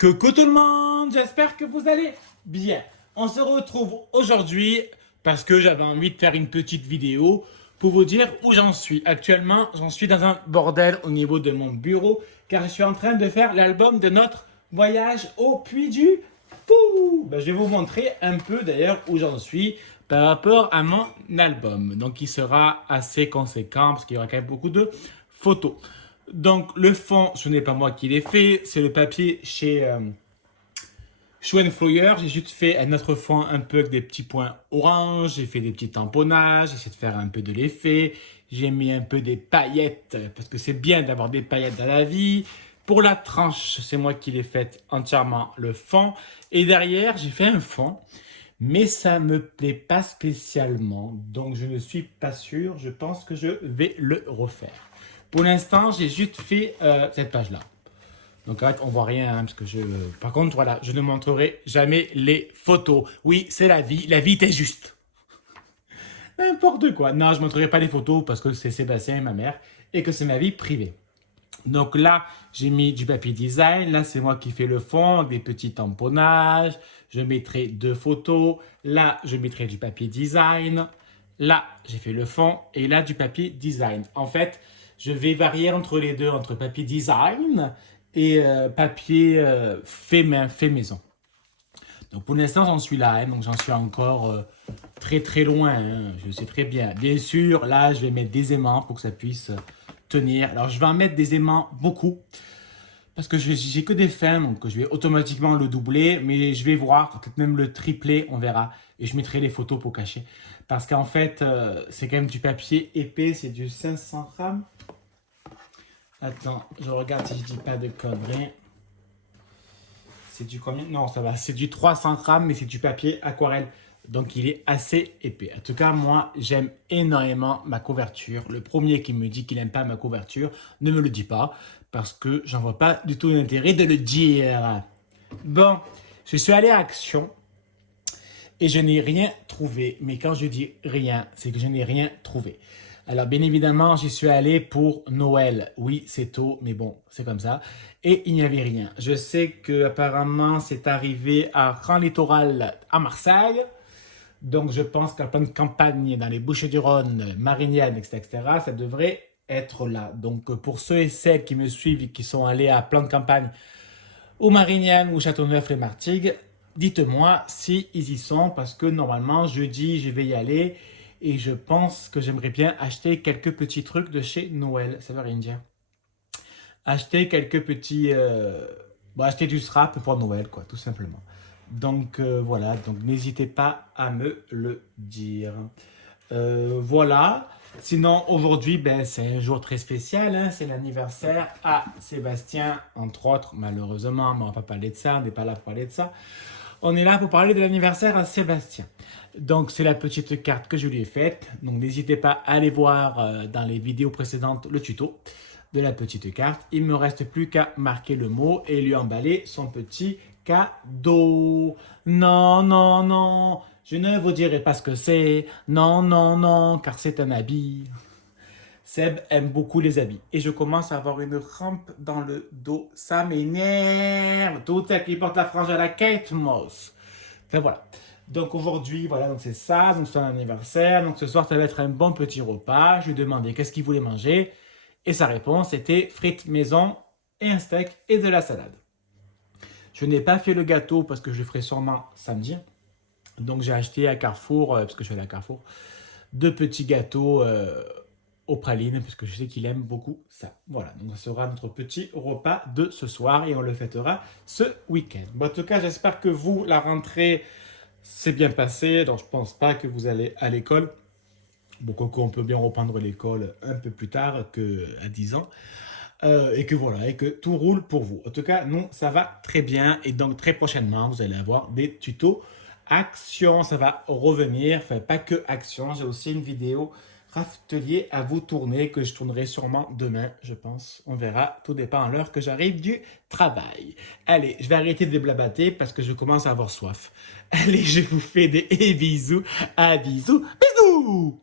Coucou tout le monde, j'espère que vous allez bien. On se retrouve aujourd'hui parce que j'avais envie de faire une petite vidéo pour vous dire où j'en suis. Actuellement, j'en suis dans un bordel au niveau de mon bureau car je suis en train de faire l'album de notre voyage au Puy du Fou. Je vais vous montrer un peu d'ailleurs où j'en suis par rapport à mon album. Donc il sera assez conséquent parce qu'il y aura quand même beaucoup de photos. Donc le fond, ce n'est pas moi qui l'ai fait, c'est le papier chez Schwenfleuer. J'ai juste fait un autre fond un peu avec des petits points orange, j'ai fait des petits tamponnages, j'ai essayé de faire un peu de l'effet, j'ai mis un peu des paillettes, parce que c'est bien d'avoir des paillettes dans la vie. Pour la tranche, c'est moi qui l'ai fait entièrement le fond. Et derrière, j'ai fait un fond, mais ça me plaît pas spécialement, donc je ne suis pas sûr, je pense que je vais le refaire. Pour l'instant, j'ai juste fait cette page-là. Donc en fait, on voit rien, hein, parce que par contre, voilà, je ne montrerai jamais les photos. Oui, c'est la vie est juste. N'importe quoi. Non, je ne montrerai pas les photos parce que c'est Sébastien et ma mère et que c'est ma vie privée. Donc là, j'ai mis du papier design. Là, c'est moi qui fais le fond, des petits tamponnages. Je mettrai deux photos. Là, je mettrai du papier design. Là, j'ai fait le fond. Et là, du papier design. En fait, je vais varier entre les deux, entre papier design et papier fait main, fait maison. Donc pour l'instant, j'en suis là. Donc j'en suis encore très très loin. Hein, je sais très bien. Bien sûr, là, je vais mettre des aimants pour que ça puisse tenir. Alors je vais en mettre des aimants beaucoup. Parce que j'ai que des fins, donc je vais automatiquement le doubler. Mais je vais voir, peut-être même le tripler, on verra. Et je mettrai les photos pour cacher. Parce qu'en fait, c'est quand même du papier épais. C'est du 500 grammes. Attends, je regarde si je dis pas de conneries. C'est du combien? Non, ça va. C'est du 300 grammes, mais c'est du papier aquarelle. Donc, il est assez épais. En tout cas, moi, j'aime énormément ma couverture. Le premier qui me dit qu'il n'aime pas ma couverture ne me le dit pas. Parce que j'en vois pas du tout l'intérêt de le dire. Bon, je suis allé à Action. Et je n'ai rien trouvé. Mais quand je dis rien, c'est que je n'ai rien trouvé. Alors, bien évidemment, j'y suis allé pour Noël. Oui, c'est tôt, mais bon, c'est comme ça. Et il n'y avait rien. Je sais que apparemment, c'est arrivé à Grand Littoral à Marseille. Donc, je pense qu'à plein de campagnes dans les Bouches-du-Rhône, Marignane, etc., ça devrait être là. Donc, pour ceux et celles qui me suivent et qui sont allés à plein de campagnes, ou Marignane ou Châteauneuf-les-Martigues, dites-moi si ils y sont parce que normalement jeudi je vais y aller et je pense que j'aimerais bien acheter quelques petits trucs de chez Noël. Ça veut rien dire. Acheter quelques petits... acheter du scrap pour Noël quoi, tout simplement. Donc voilà, donc n'hésitez pas à me le dire. Voilà. Sinon, aujourd'hui, c'est un jour très spécial. Hein, c'est l'anniversaire à Sébastien, entre autres, malheureusement, mais on ne va pas parler de ça, on n'est pas là pour parler de ça. On est là pour parler de l'anniversaire à Sébastien. Donc, c'est la petite carte que je lui ai faite. Donc, n'hésitez pas à aller voir dans les vidéos précédentes le tuto de la petite carte. Il ne me reste plus qu'à marquer le mot et lui emballer son petit cadeau. Non, non, non, je ne vous dirai pas ce que c'est. Non, non, non, car c'est un habit. Seb aime beaucoup les habits. Et je commence à avoir une rampe dans le dos. Ça m'énerve. Tout à qui porte la frange à la Kate Moss. Enfin voilà. Donc aujourd'hui, voilà, donc c'est ça. Donc c'est un anniversaire. Donc ce soir, ça va être un bon petit repas. Je lui ai demandé qu'est-ce qu'il voulait manger. Et sa réponse était frites maison et un steak et de la salade. Je n'ai pas fait le gâteau parce que je le ferai sûrement samedi. Donc j'ai acheté à Carrefour, parce que je suis allé à Carrefour, deux petits gâteaux aux pralines, parce que je sais qu'il aime beaucoup ça. Voilà, donc ce sera notre petit repas de ce soir et on le fêtera ce week-end. Bon, en tout cas, j'espère que vous, la rentrée s'est bien passée. Donc je ne pense pas que vous allez à l'école. Bon, quoique on peut bien reprendre l'école un peu plus tard qu'à 10 ans. Et que voilà, et que tout roule pour vous. En tout cas, nous, ça va très bien. Et donc, très prochainement, vous allez avoir des tutos Action. Ça va revenir. Enfin, pas que Action. J'ai aussi une vidéo Raftelier à vous tourner que je tournerai sûrement demain, je pense. On verra. Tout dépend à l'heure que j'arrive du travail. Allez, je vais arrêter de blablater parce que je commence à avoir soif. Allez, je vous fais des bisous. À bisous. Bisous!